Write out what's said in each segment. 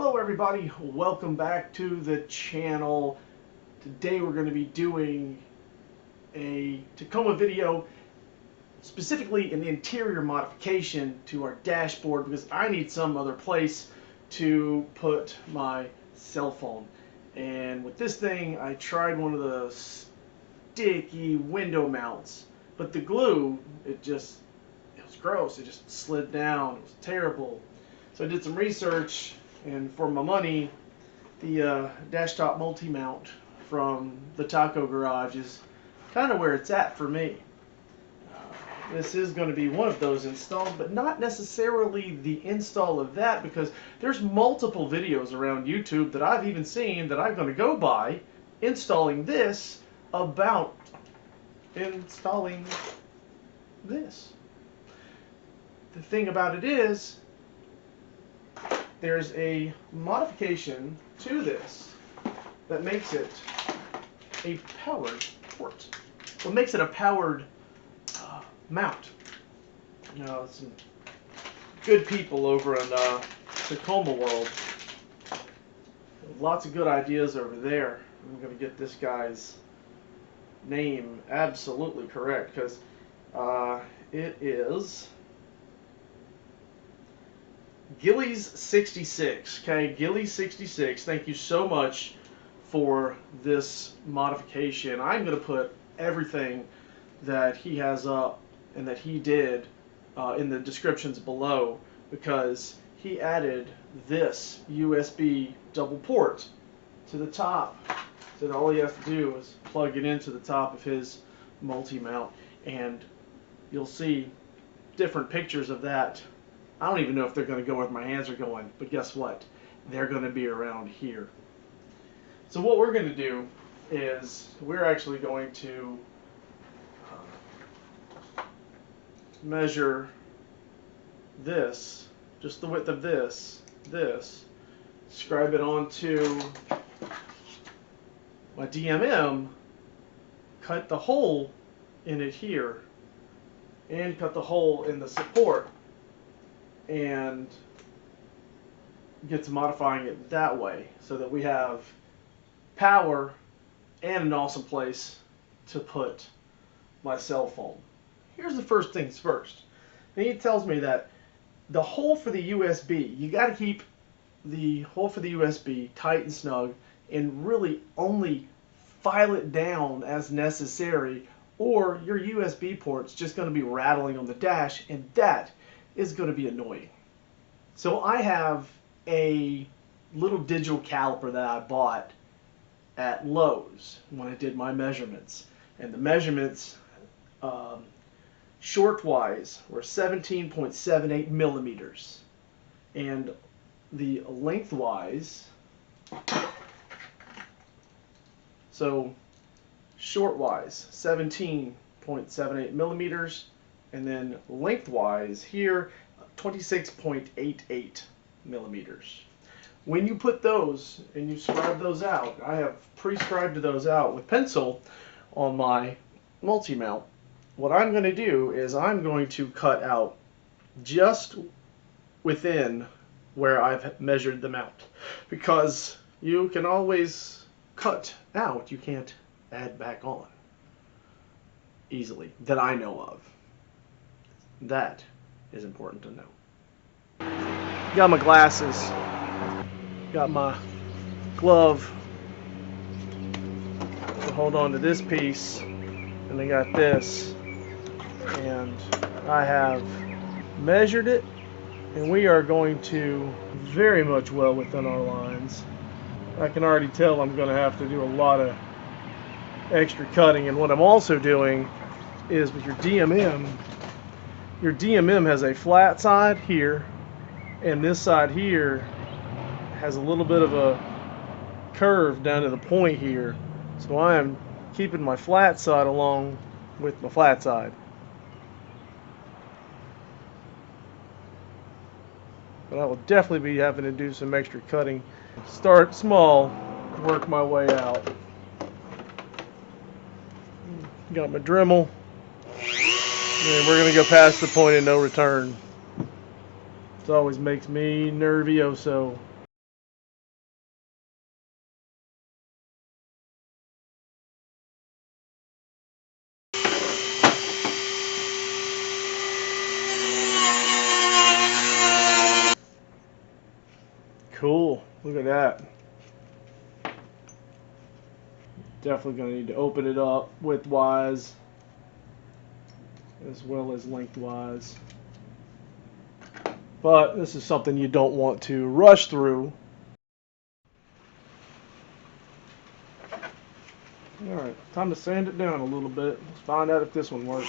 Hello everybody, welcome back to the channel. Today we're going to be doing a Tacoma video, specifically an interior modification to our dashboard because I need some other place to put my cell phone. And with this thing, I tried one of the sticky window mounts, but the glue, it was gross. It just slid down. It was terrible. So I did some research, and for my money, the Dashtop MultiMount from the Taco Garage is kind of where it's at for me. This is going to be one of those installed, but not necessarily the install of that, because there's multiple videos around YouTube that I've even seen that I'm going to go by installing this about installing this. The thing about it is, there's a modification to this that makes it a powered port. What makes it a powered mount? You know, some good people over in Tacoma world. Lots of good ideas over there. I'm going to get this guy's name absolutely correct, because it is Gillies 66. Okay, Gillies 66. Thank you so much for this modification. I'm going to put everything that he has up and that he did in the descriptions below, because he added this USB double port to the top, so that all he has to do is plug it into the top of his multi-mount, and you'll see different pictures of that. I don't even know if they're going to go where my hands are going, but guess what? They're going to be around here. So what we're going to do is we're actually going to measure this, just the width of this, scribe it onto my DMM, cut the hole in it here, and cut the hole in the support, and get to modifying it that way so that we have power and an awesome place to put my cell phone. Here's the first things first. And he tells me that the hole for the USB, you got to keep the hole for the USB tight and snug, and really only file it down as necessary, or your USB port's just going to be rattling on the dash, and that is going to be annoying. So I have a little digital caliper that I bought at Lowe's when I did my measurements, and the measurements short-wise were 17.78 millimeters, and the lengthwise, so short-wise 17.78 millimeters, and then lengthwise here 26.88 millimeters. When you put those and you scribe those out, I have pre-scribed those out with pencil on my multi-mount. What I'm going to do is I'm going to cut out just within where I've measured the mount, because you can always cut out, you can't add back on easily, that I know of. That is important to know. Got my glasses, got my glove to hold on to this piece, and I got this, and I have measured it, and we are going to very much well within our lines. I can already tell I'm going to have to do a lot of extra cutting, and what I'm also doing is with your DMM has a flat side here, and this side here has a little bit of a curve down to the point here. So I am keeping my flat side along with my flat side. But I will definitely be having to do some extra cutting. Start small, work my way out. Got my Dremel. And we're going to go past the point of no return. It always makes me nervy-o-so. Cool. Look at that. Definitely going to need to open it up widthwise as well as lengthwise. But this is something you don't want to rush through. Alright, time to sand it down a little bit. Let's find out if this one works.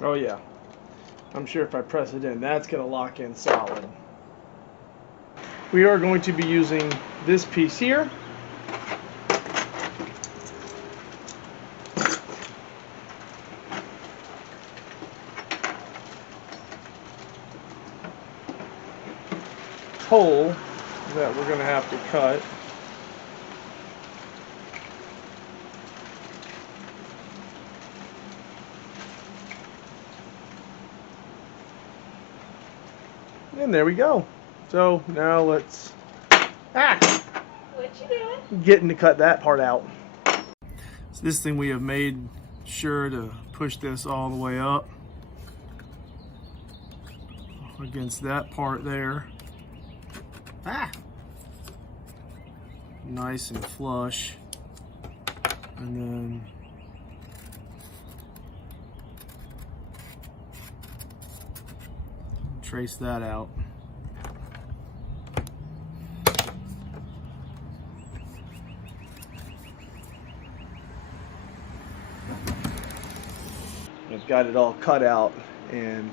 Oh yeah. I'm sure if I press it in, that's going to lock in solid. We are going to be using this piece here. Hole that we're going to have to cut. And there we go. So now let's What you doing? getting to cut that part out. So this thing, we have made sure to push this all the way up against that part there. Nice and flush. And then trace that out. I've got it all cut out and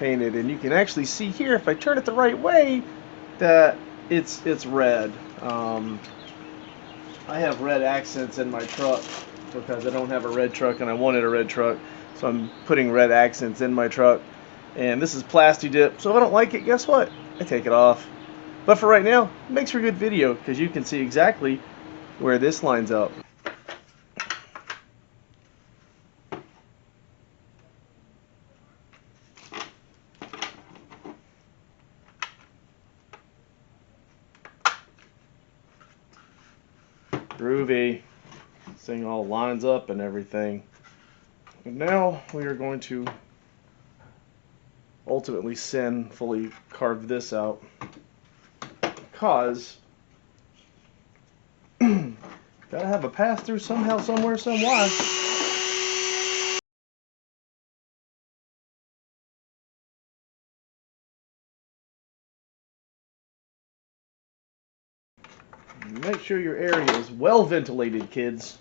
painted, and you can actually see here, if I turn it the right way, that it's red. I have red accents in my truck because I don't have a red truck and I wanted a red truck, so I'm putting red accents in my truck. And this is Plasti Dip, so if I don't like it, guess what? I take it off. But for right now, it makes for a good video because you can see exactly where this lines up. Groovy. This thing all lines up and everything. And now we are going to ultimately fully carve this out, because gotta have a pass through somehow, somewhere, somewhere. Make sure your area is well ventilated, kids.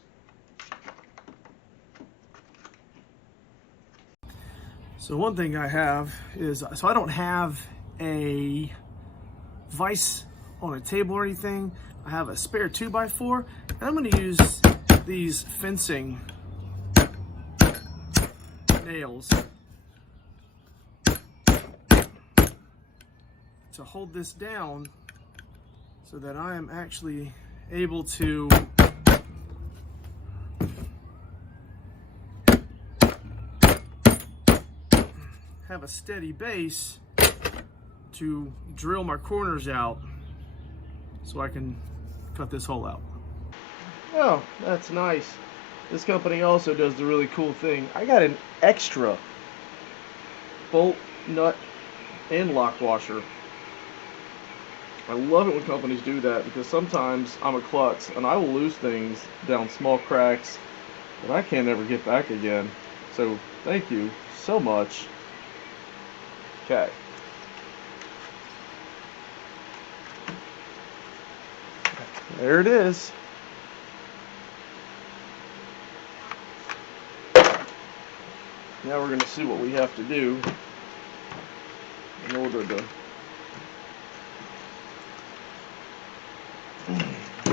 So one thing I have is, so I don't have a vise on a table or anything. I have a spare 2x4, and I'm going to use these fencing nails to hold this down so that I am actually able to have a steady base to drill my corners out so I can cut this hole out. Oh, that's nice. This company also does the really cool thing. I got an extra bolt, nut, and lock washer. I love it when companies do that, because sometimes I'm a klutz and I will lose things down small cracks that I can't ever get back again. So thank you so much. Okay. There it is. Now we're going to see what we have to do in order to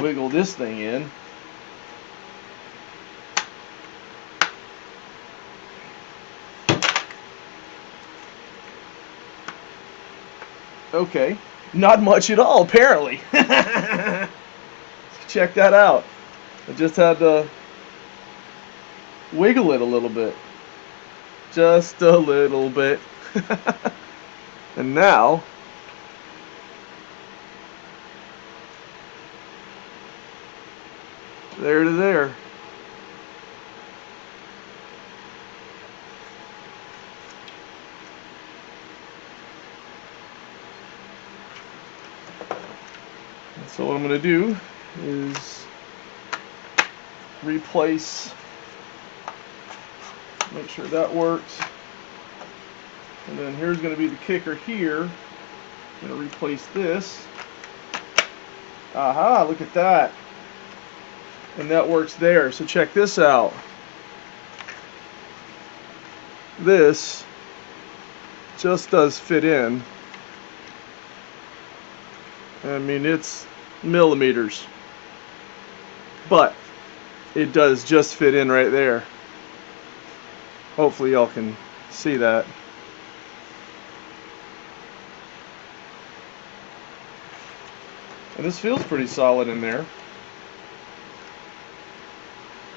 wiggle this thing in. Okay, not much at all, apparently. Check that out. I just had to wiggle it a little bit. Just a little bit. And now, there to there. So what I'm going to do is replace, make sure that works. And then here's going to be the kicker here. I'm going to replace this. Aha, look at that. And that works there. So check this out. This just does fit in. I mean, it's millimeters, but it does just fit in right there. Hopefully y'all can see that. And this feels pretty solid in there.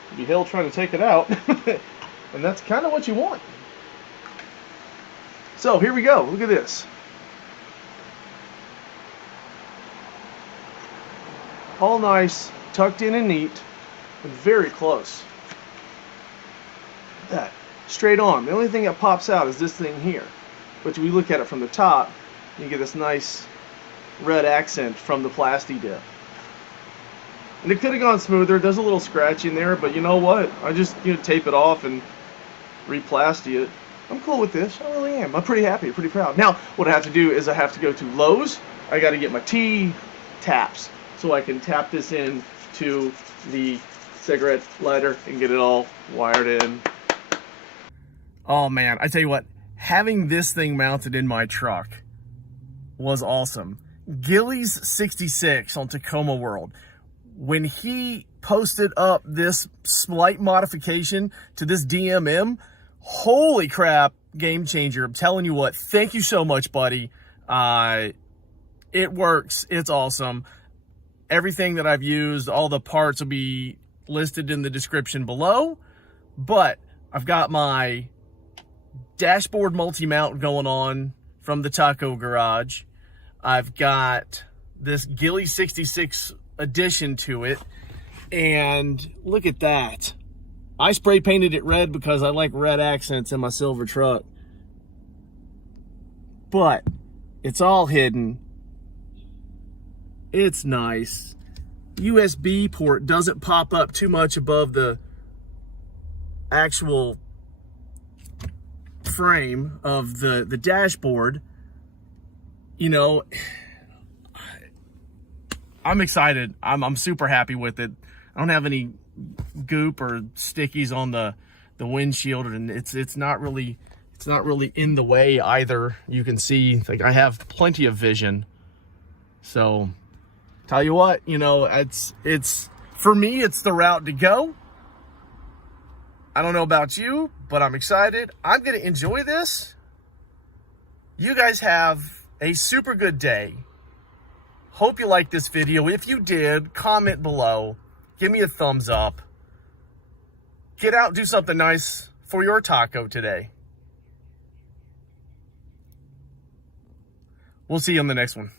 It'd be hell trying to take it out. And that's kind of what you want. So here we go. Look at this. All nice, tucked in and neat, and very close. That straight on. The only thing that pops out is this thing here. But we look at it from the top, you get this nice red accent from the plasti dip. And it could have gone smoother. There's a little scratch in there, but you know what? I just tape it off and re-plasti it. I'm cool with this. I really am. I'm pretty happy, pretty proud. Now, what I have to do is I have to go to Lowe's. I got to get my T-taps so I can tap this in to the cigarette lighter and get it all wired in. Oh man, I tell you what, having this thing mounted in my truck was awesome. Gillies 66 on Tacoma World, when he posted up this slight modification to this DMM, holy crap, game changer. I'm telling you what, thank you so much, buddy. It works, it's awesome. Everything that I've used, all the parts will be listed in the description below, but I've got my dashboard multi-mount going on from the Taco Garage. I've got this Gilly 66 addition to it, and look at that. I spray painted it red because I like red accents in my silver truck, but it's all hidden. It's nice. USB port doesn't pop up too much above the actual frame of the dashboard. You know, I'm excited. I'm super happy with it. I don't have any goop or stickies on the windshield, and it's not really in the way either. You can see, like, I have plenty of vision. So tell you what, it's for me, it's the route to go. I don't know about you, but I'm excited. I'm going to enjoy this. You guys have a super good day. Hope you liked this video. If you did, comment below. Give me a thumbs up. Get out, do something nice for your taco today. We'll see you on the next one.